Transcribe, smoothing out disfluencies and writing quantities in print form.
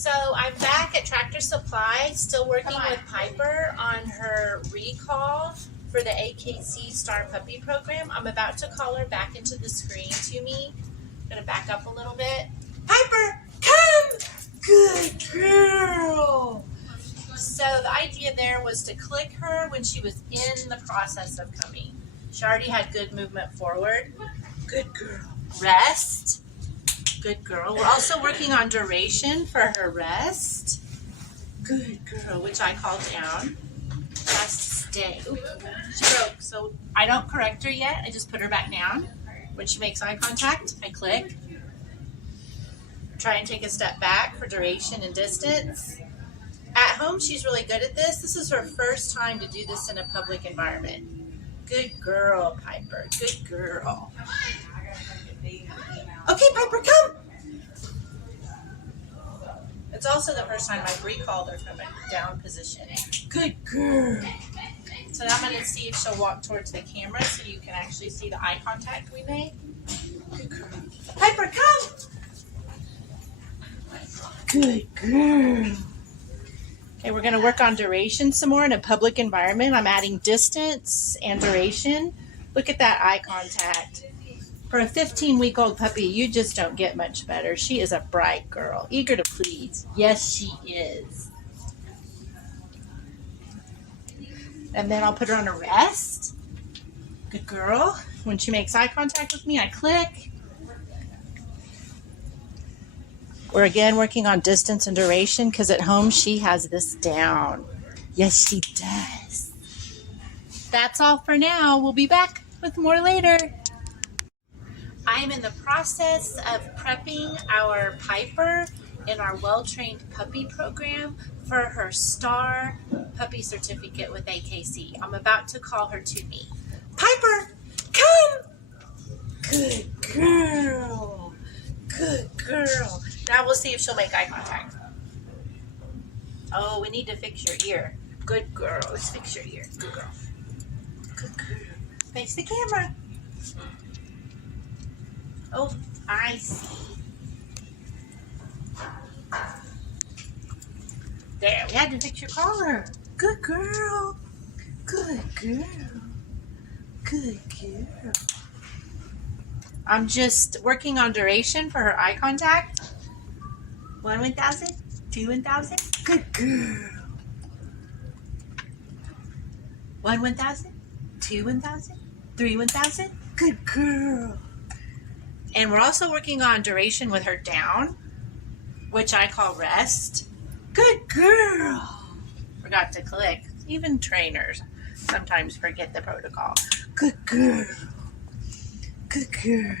So I'm back at Tractor Supply, still working with Piper on her recall for the AKC Star Puppy Program. I'm about to call her back into the screen to me. I'm going to back up a little bit. Piper, come! Good girl! So the idea there was to click her when she was in the process of coming. She already had good movement forward. Good girl. Rest. Good girl. We're also working on duration for her rest. Good girl, which I call down. Has to stay. Ooh, she broke. So I don't correct her yet. I just put her back down. When she makes eye contact, I click. Try and take a step back for duration and distance. At home, she's really good at this. This is her first time to do this in a public environment. Good girl, Piper. Good girl. Okay, Piper, come. It's also the first time I've recalled her from a down position. Good girl. So now I'm going to see if she'll walk towards the camera so you can actually see the eye contact we made. Good girl. Piper, come. Good girl. Okay, we're going to work on duration some more in a public environment. I'm adding distance and duration. Look at that eye contact. For a 15-week-old puppy, you just don't get much better. She is a bright girl, eager to please. Yes, she is. And then I'll put her on a rest. Good girl. When she makes eye contact with me, I click. We're again working on distance and duration because at home she has this down. Yes, she does. That's all for now. We'll be back with more later. I am in the process of prepping our Piper in our well-trained puppy program for her Star Puppy Certificate with AKC. I'm about to call her to me. Piper, come! Good girl. Good girl. Now we'll see if she'll make eye contact. Oh, we need to fix your ear. Good girl. Let's fix your ear. Good girl. Good girl. Face the camera. Oh, I see. There, we had to fix your collar. Good girl. Good girl. Good girl. I'm just working on duration for her eye contact. 1 1,000, 2 1,000. Good girl. 1 1,000, 2 1,000, 3 1,000. Good girl. And we're also working on duration with her down, which I call rest. Good girl. Forgot to click. Even trainers sometimes forget the protocol. Good girl. Good girl.